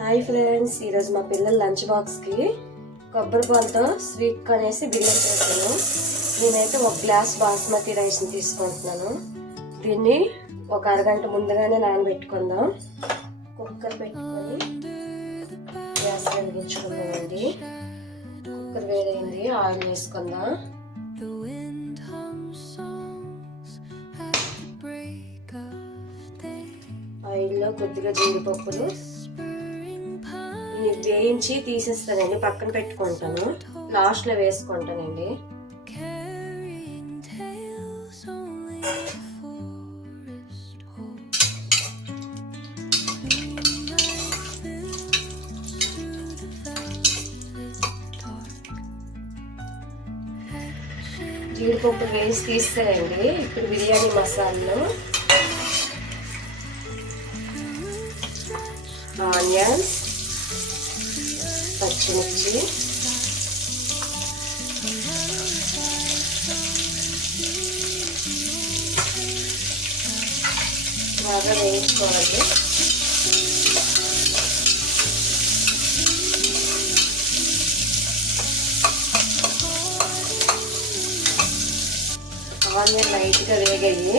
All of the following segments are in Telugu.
హాయ్ ఫ్రెండ్స్ ఈరోజు మా పిల్లల లంచ్ బాక్స్కి కొబ్బరి పాలతో స్వీట్ కొనేసి బిర్యానీ చేశాను. నేనైతే ఒక గ్లాస్ బాస్మతి రైస్ని తీసుకుంటున్నాను. దీన్ని ఒక అరగంట ముందుగానే నానబెట్టుకుందాం. కుక్కర్ పెట్టుకొని గ్యాస్ వెలిగించుకుందామండి. కుక్కర్ వేరైంది ఆయిల్ వేసుకుందాం. ఆయిల్లో కొద్దిగా జీడిపప్పులు వేయించి తీసేస్తానండి పక్కన పెట్టుకుంటాను. లాస్ట్లో వేసుకుంటానండి. జీడిపప్పు వేసి తీస్తానండి ఇప్పుడు బిర్యానీ మసాలాలు. ఆనియన్స్. పచ్చిమిర్చి. బాగా వేయించుకోవాలి. ఆనియన్ లైట్గా వేగాయి.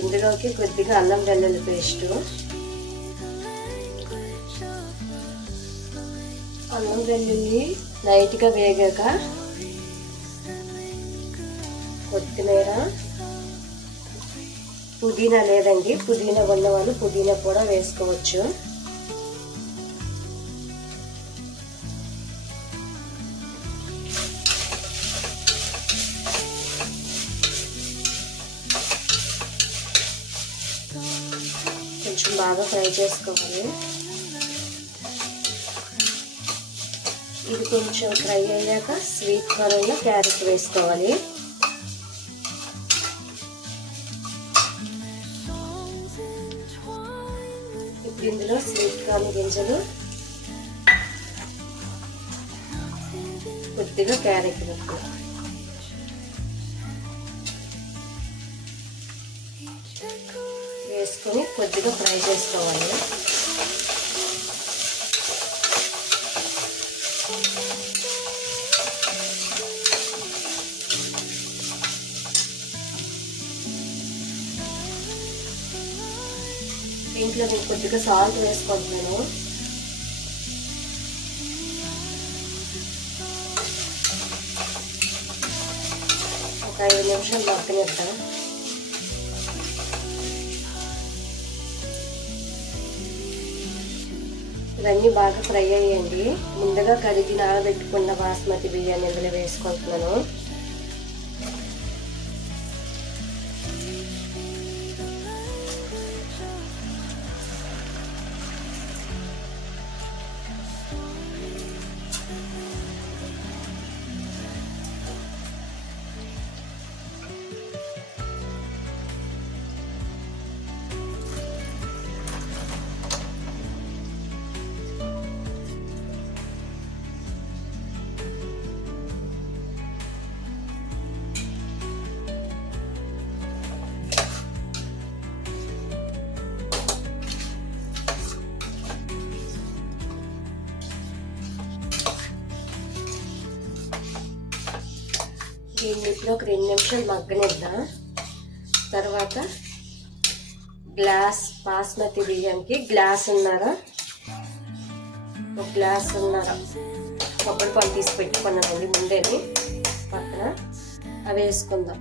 ఇందులోకి కొద్దిగా అల్లం వెల్లుల్లి పేస్టు. అల్లం వెల్లుల్లి లైట్గా వేగాక కొత్తిమీర పుదీనా లేదండి పుదీనా ఉన్న వాళ్ళు పుదీనా కూడా వేసుకోవచ్చు. కొంచెం బాగా ఫ్రై చేసుకోవాలి. ఇది కొంచెం ఫ్రై అయ్యాక స్వీట్ కార్న్లో క్యారెట్ వేసుకోవాలి. ఇప్పుడు ఇందులో స్వీట్ కార్న్ గింజలు కొద్దిగా క్యారెట్ ముక్కలు. వేసుకొని కొద్దిగా ఫ్రై చేసుకోవాలి. దీంట్లో నేను కొద్దిగా సాల్ట్ వేసుకుంటున్నాను ఒక ఐదు నిమిషాలు మగ్గనిద్దాం. ఇవన్నీ బాగా ఫ్రై అయ్యండి. ముందుగా కడిగి నానబెట్టుకున్న బాస్మతి బియ్యాన్ని ఇందులో వేసుకుంటున్నాను. దీన్ని ఒక రెండు నిమిషాలు మగ్గనిద్దాం. తర్వాత గ్లాస్ బాస్మతి బియ్యానికి గ్లాస్ ఉన్నారా? ఒక గ్లాస్ ఉన్నారా? కొబ్బరి పాలు తీసి పెట్టుకున్నానండి ముందేని పక్కన అవి వేసుకుందాం.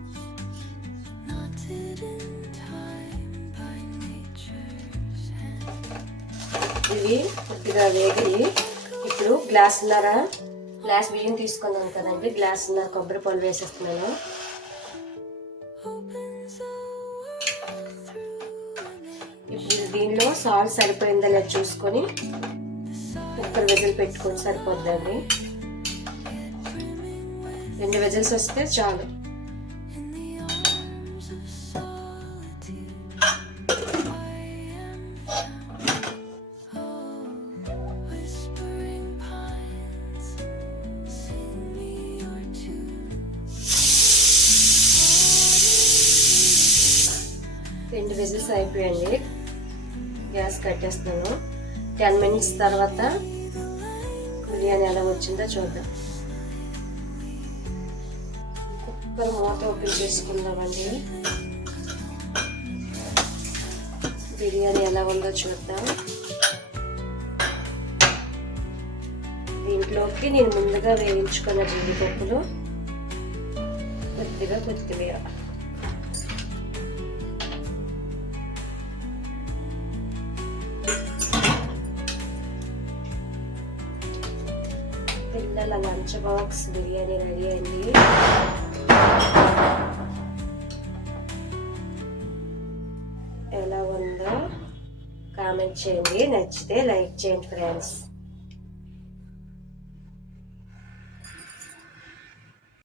ఇవి కొద్దిగా వేగి ఇప్పుడు గ్లాస్ ఉన్నారా? గ్లాస్ బియ్యం తీసుకున్నాను కదండి గ్లాస్ నా కొబ్బరి పాలు వేసేస్తున్నాను. ఇప్పుడు దీనిలో సాల్ట్ సరిపోయిందా లేదా చూసుకొని కుక్కర్ విజిల్ పెట్టుకొని సరిపోద్దండి. రెండు వెజల్స్ వస్తే చాలు. రెండు విజిల్స్ అయిపోయండి గ్యాస్ కట్టేస్తాను టెన్ మినిట్స్ తర్వాత బిర్యానీ ఎలా వచ్చిందో చూద్దాం. కుక్కర్ మూత ఓపెన్ చేసుకుందామండి. బిర్యానీ ఎలా ఉందో చూద్దాం. దీంట్లోకి నేను ముందుగా వేయించుకున్న జీడిపప్పులు కొద్దిగా కొత్తిమీర. పిల్లల లంచ్ బాక్స్ బిర్యానీ రెడీ అయింది. ఎలా ఉందో కామెంట్ చేయండి. నచ్చితే లైక్ చేయండి ఫ్రెండ్స్.